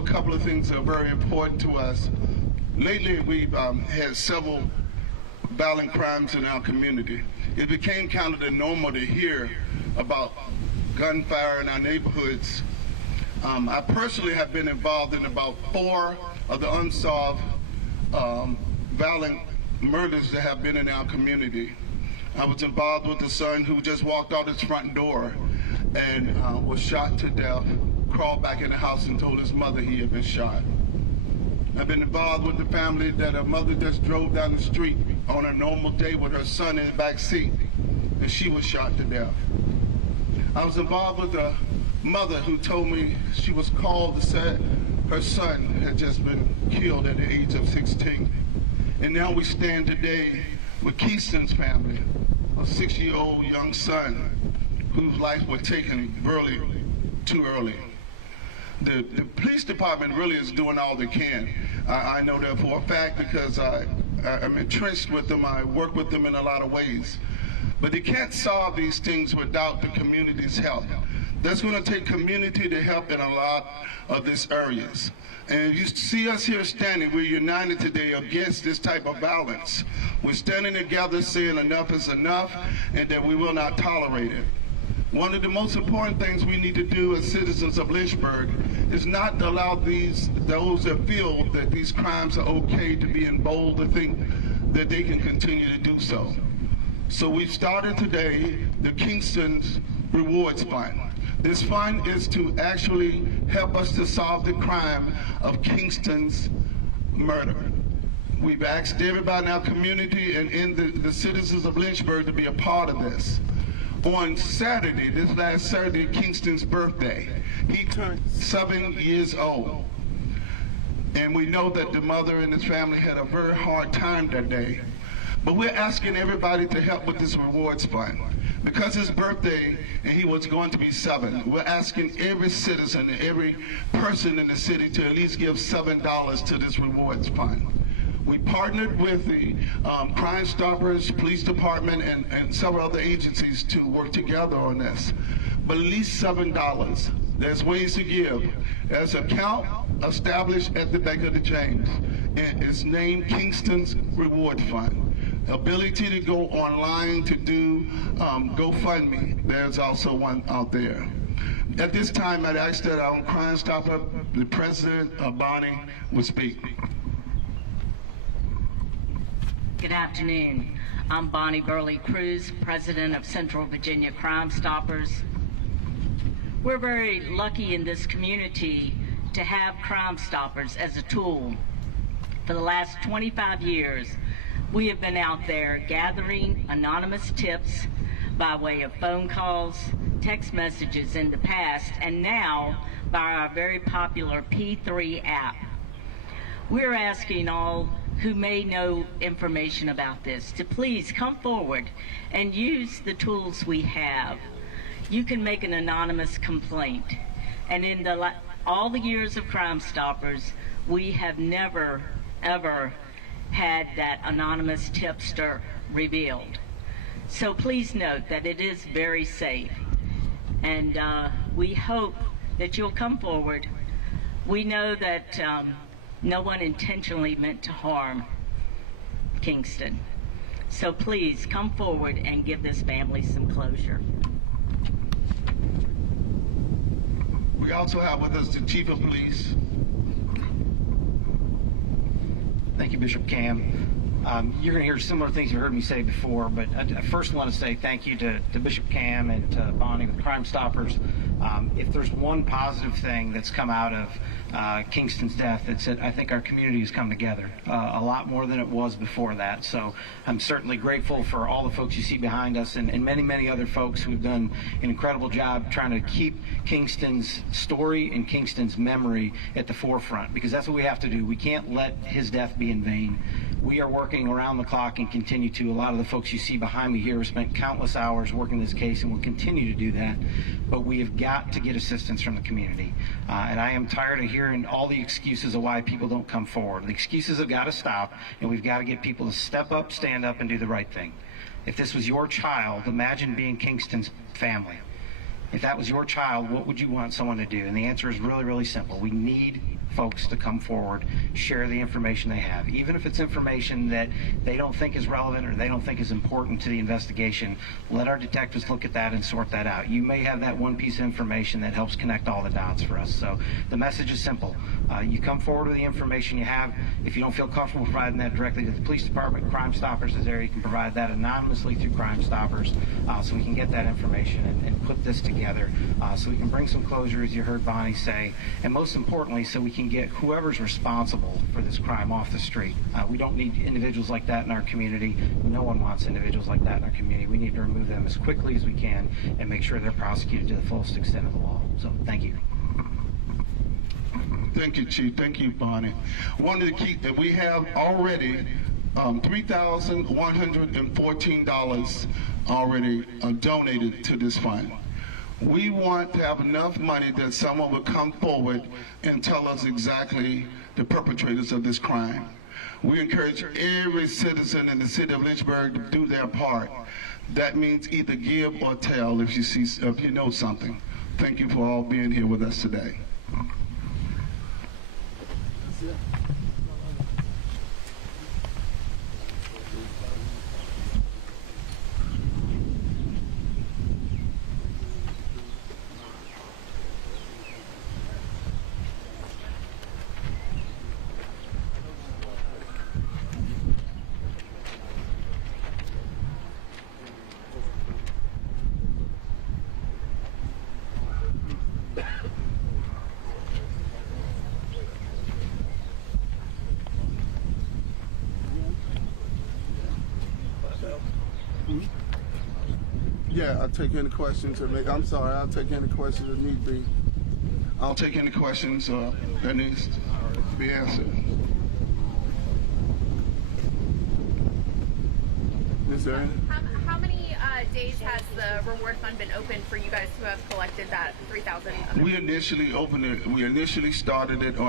a couple of things that are very important to us. Lately, we've had several violent crimes in our community. It became kind of the normal to hear about gunfire in our neighborhoods. I personally have been involved in about 4 of the unsolved violent murders that have been in our community. I was involved with a son who just walked out his front door and was shot to death, crawled back in the house and told his mother he had been shot. I've been involved with the family that a mother just drove down the street on a normal day with her son in the back seat, and she was shot to death. I was involved with a mother who told me she was called to say her son had just been killed at the age of 16. And now we stand today with Kingston's family, a 6-year-old young son whose life was taken too early. The police department really is doing all they can. I know that for a fact because I'm entrenched with them. I work with them in a lot of ways. But they can't solve these things without the community's help. That's going to take community to help in a lot of these areas. And you see us here standing, we're united today against this type of violence. We're standing together saying enough is enough and that we will not tolerate it. One of the most important things we need to do as citizens of Lynchburg is not allow those that feel that these crimes are okay to be emboldened to think that they can continue to do so. So we've started today the Kingston's Rewards Fund. This fund is to actually help us to solve the crime of Kingston's murder. We've asked everybody in our community and in the citizens of Lynchburg to be a part of this. On Saturday, this last Saturday, Kingston's birthday, he turned 7 years old. And we know that the mother and his family had a very hard time that day. But we're asking everybody to help with this rewards fund. Because his birthday and he was going to be 7, we're asking every citizen and every person in the city to at least give $7 to this rewards fund. We partnered with the Crime Stoppers, Police Department, and several other agencies to work together on this. But at least $7. There's ways to give. There's an account established at the Bank of the James, and it's named Kingston's Reward Fund. Ability to go online to do GoFundMe. There's also one out there. At this time, I'd ask that our Crime Stopper, the president, Bonnie, would speak. Good afternoon. I'm Bonnie Burley-Cruz, president of Central Virginia Crime Stoppers. We're very lucky in this community to have Crime Stoppers as a tool. For the last 25 years, we have been out there gathering anonymous tips by way of phone calls, text messages in the past, and now by our very popular P3 app. We're asking all who may know information about this to please come forward and use the tools we have. You can make an anonymous complaint. And in all the years of Crime Stoppers, we have never, ever had that anonymous tipster revealed. So please note that it is very safe. And we hope that you'll come forward. We know that no one intentionally meant to harm Kingston. So please come forward and give this family some closure. We also have with us the Chief of Police. Thank you, Bishop Cam. You're going to hear similar things you've heard me say before, but I first want to say thank you to Bishop Cam and to Bonnie with Crime Stoppers. If there's one positive thing that's come out of Kingston's death, it's that I think our community has come together a lot more than it was before that. So I'm certainly grateful for all the folks you see behind us and many, many other folks who have done an incredible job trying to keep Kingston's story and Kingston's memory at the forefront, because that's what we have to do. We can't let his death be in vain. We are working around the clock and continue to. A lot of the folks you see behind me here have spent countless hours working this case and will continue to do that. But we have got to get assistance from the community. And I am tired of hearing all the excuses of why people don't come forward. The excuses have got to stop, and we've got to get people to step up, stand up, and do the right thing. If this was your child, imagine being Kingston's family. If that was your child, what would you want someone to do? And the answer is really, really simple. We need folks to come forward, share the information they have. Even if it's information that they don't think is relevant or they don't think is important to the investigation, let our detectives look at that and sort that out. You may have that one piece of information that helps connect all the dots for us. So the message is simple. You come forward with the information you have. If you don't feel comfortable providing that directly to the police department, Crime Stoppers is there. You can provide that anonymously through Crime Stoppers, so we can get that information and put this together, so we can bring some closure, as you heard Bonnie say, and most importantly, so we can get whoever's responsible for this crime off the street. We don't need individuals like that in our community. No one wants individuals like that in our community. We need to remove them as quickly as we can and make sure they're prosecuted to the fullest extent of the law. So thank you. Thank you, Chief. Thank you, Bonnie. Wanted to keep that we have already $3,114 already donated to this fund. We want to have enough money that someone would come forward and tell us exactly the perpetrators of this crime. We encourage every citizen in the city of Lynchburg to do their part. That means either give or tell if you know something. Thank you for all being here with us today. Yeah, I'll take any questions. I'm sorry, I'll take any questions that need be. I'll take any questions that needs to be answered. Is there any? How many days has the reward fund been open for you guys who have collected that $3,000? We initially started it on